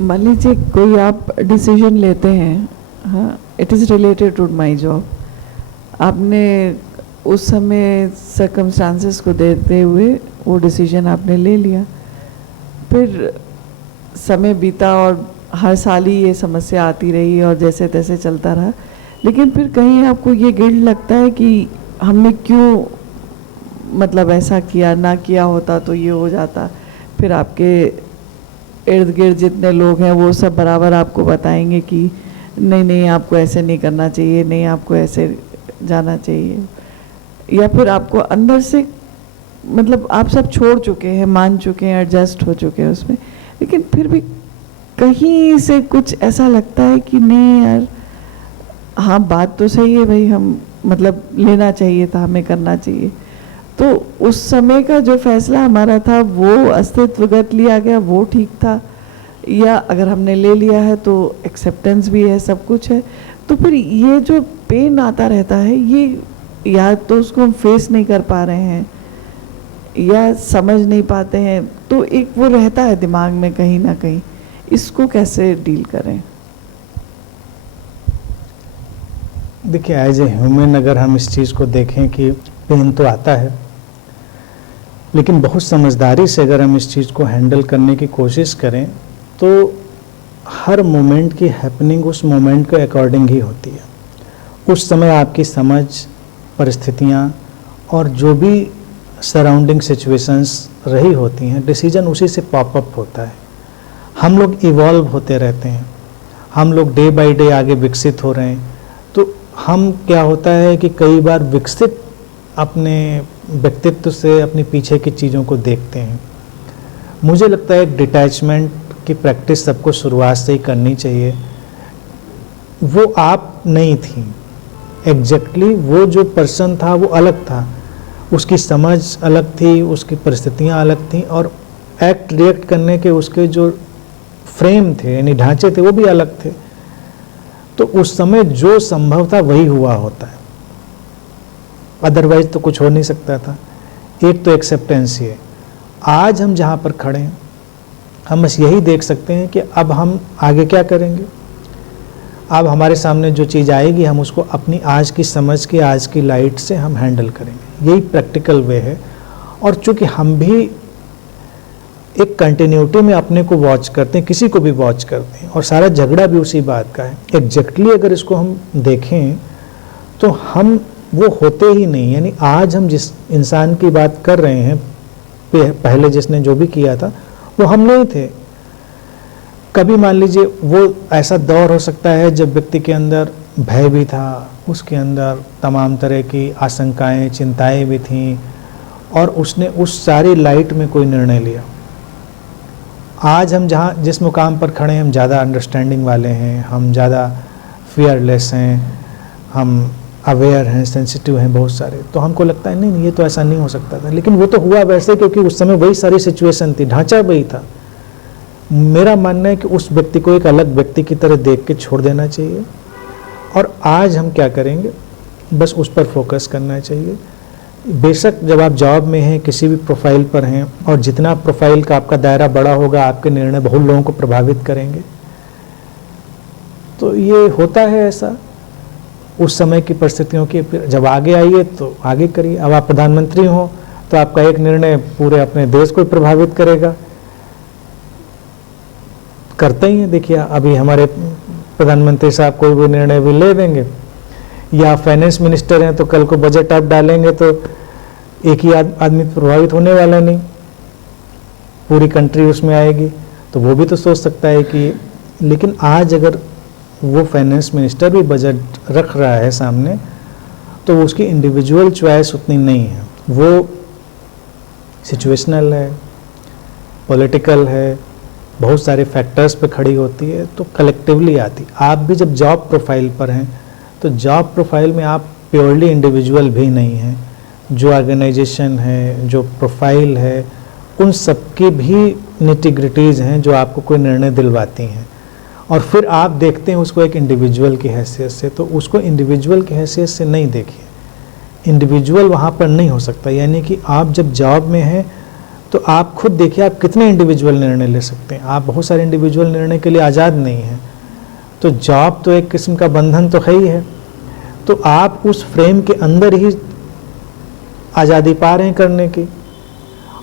मान लीजिए कोई आप डिसीजन लेते हैं, हाँ, it is related to my job, आपने उस समय सर्कमस्टांसेस को देखते हुए वो डिसीजन आपने ले लिया, फिर समय बीता और हर साल ही ये समस्या आती रही और जैसे तैसे चलता रहा, लेकिन फिर कहीं आपको ये गिल्ट लगता है कि हमने क्यों मतलब ऐसा किया, ना किया होता तो ये हो जाता। फिर आपके इर्द गिर्द जितने लोग हैं वो सब बराबर आपको बताएंगे कि नहीं नहीं आपको ऐसे नहीं करना चाहिए, नहीं आपको ऐसे जाना चाहिए, या फिर आपको अंदर से मतलब आप सब छोड़ चुके हैं, मान चुके हैं, एडजस्ट हो चुके हैं उसमें, लेकिन फिर भी कहीं से कुछ ऐसा लगता है कि नहीं यार, हाँ बात तो सही है भाई, हम मतलब लेना चाहिए था, हमें करना चाहिए। तो उस समय का जो फैसला हमारा था वो अस्तित्वगत लिया गया, वो ठीक था, या अगर हमने ले लिया है तो एक्सेप्टेंस भी है, सब कुछ है, तो फिर ये जो पेन आता रहता है, ये या तो उसको हम फेस नहीं कर पा रहे हैं या समझ नहीं पाते हैं, तो एक वो रहता है दिमाग में कहीं ना कहीं, इसको कैसे डील करें? देखिए, एज ए ह्यूमन अगर हम इस चीज़ को देखें कि पेन तो आता है, लेकिन बहुत समझदारी से अगर हम इस चीज़ को हैंडल करने की कोशिश करें तो हर मोमेंट की हैपनिंग उस मोमेंट के अकॉर्डिंग ही होती है। उस समय आपकी समझ, परिस्थितियाँ और जो भी सराउंडिंग सिचुएशंस रही होती हैं, डिसीजन उसी से पॉपअप होता है। हम लोग इवॉल्व होते रहते हैं, हम लोग डे बाय डे आगे विकसित हो रहे हैं, तो हम क्या होता है कि कई बार विकसित अपने व्यक्तित्व से अपने पीछे की चीज़ों को देखते हैं। मुझे लगता है एक डिटैचमेंट की प्रैक्टिस सबको शुरुआत से ही करनी चाहिए। वो आप नहीं थी, एग्जैक्टली वो जो पर्सन था वो अलग था, उसकी समझ अलग थी, उसकी परिस्थितियाँ अलग थी, और एक्ट रिएक्ट करने के उसके जो फ्रेम थे यानी ढांचे थे वो भी अलग थे। तो उस समय जो संभव था वही हुआ होता है, अदरवाइज तो कुछ हो नहीं सकता था। एक तो एक्सेप्टेंस ही है। आज हम जहाँ पर खड़े हैं हम बस यही देख सकते हैं कि अब हम आगे क्या करेंगे। अब हमारे सामने जो चीज़ आएगी हम उसको अपनी आज की समझ के, आज की लाइट से हम हैंडल करेंगे, यही प्रैक्टिकल वे है। और चूँकि हम भी एक कंटिन्यूटी में अपने को वॉच करते हैं, किसी को भी वॉच करते हैं, और सारा झगड़ा भी उसी बात का है। एग्जैक्टली अगर इसको हम देखें तो हम वो होते ही नहीं, यानी आज हम जिस इंसान की बात कर रहे हैं, पहले जिसने जो भी किया था वो हम नहीं थे। कभी मान लीजिए वो ऐसा दौर हो सकता है जब व्यक्ति के अंदर भय भी था, उसके अंदर तमाम तरह की आशंकाएं, चिंताएं भी थीं, और उसने उस सारी लाइट में कोई निर्णय लिया। आज हम जहाँ जिस मुकाम पर खड़े हैं हम ज़्यादा अंडरस्टैंडिंग वाले हैं, हम ज़्यादा फियरलेस हैं, हम अवेयर हैं, सेंसिटिव हैं बहुत सारे, तो हमको लगता है नहीं ये तो ऐसा नहीं हो सकता था, लेकिन वो तो हुआ वैसे क्योंकि उस समय वही सारी सिचुएशन थी, ढांचा वही था। मेरा मानना है कि उस व्यक्ति को एक अलग व्यक्ति की तरह देख के छोड़ देना चाहिए, और आज हम क्या करेंगे बस उस पर फोकस करना चाहिए। बेशक जब आप जॉब में हैं, किसी भी प्रोफाइल पर हैं, और जितना प्रोफाइल का आपका दायरा बड़ा होगा आपके निर्णय बहुत लोगों को प्रभावित करेंगे, तो ये होता है ऐसा उस समय की परिस्थितियों की। जब आगे आइए तो आगे करिए। अब आप प्रधानमंत्री हो तो आपका एक निर्णय पूरे अपने देश को प्रभावित करेगा, करते ही हैं। देखिए अभी हमारे प्रधानमंत्री साहब कोई भी निर्णय भी ले देंगे, या फाइनेंस मिनिस्टर हैं तो कल को बजट आप डालेंगे तो एक ही आदमी प्रभावित होने वाला नहीं, पूरी कंट्री उसमें आएगी। तो वो भी तो सोच सकता है कि, लेकिन आज अगर वो फाइनेंस मिनिस्टर भी बजट रख रहा है सामने तो उसकी इंडिविजुअल चॉइस उतनी नहीं है, वो सिचुएशनल है, पॉलिटिकल है, बहुत सारे फैक्टर्स पे खड़ी होती है, तो कलेक्टिवली आती। आप भी जब जॉब प्रोफाइल पर हैं तो जॉब प्रोफाइल में आप प्योरली इंडिविजुअल भी नहीं हैं, जो ऑर्गेनाइजेशन है, जो प्रोफाइल है, उन सबकी भी निटिग्रिटीज़ हैं जो आपको कोई निर्णय दिलवाती हैं, और फिर आप देखते हैं उसको एक इंडिविजुअल की हैसियत से। तो उसको इंडिविजुअल की हैसियत से नहीं देखिए, इंडिविजुअल वहाँ पर नहीं हो सकता। यानी कि आप जब जॉब में हैं तो आप खुद देखिए आप कितने इंडिविजुअल निर्णय ले सकते हैं। आप बहुत सारे इंडिविजुअल निर्णय के लिए आज़ाद नहीं हैं। तो जॉब तो एक किस्म का बंधन तो है ही है, तो आप उस फ्रेम के अंदर ही आज़ादी पा रहे हैं करने की,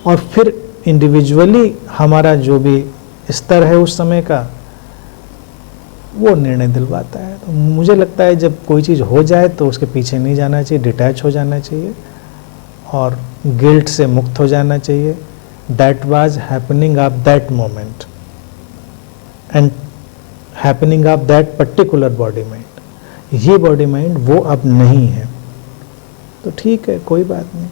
और फिर इंडिविजुअली हमारा जो भी स्तर है उस समय का वो निर्णय दिलवाता है। तो मुझे लगता है जब कोई चीज़ हो जाए तो उसके पीछे नहीं जाना चाहिए, डिटैच हो जाना चाहिए और गिल्ट से मुक्त हो जाना चाहिए। That was happening of that moment and happening of that particular body mind. ये बॉडी माइंड वो अब नहीं है, तो ठीक है, कोई बात नहीं।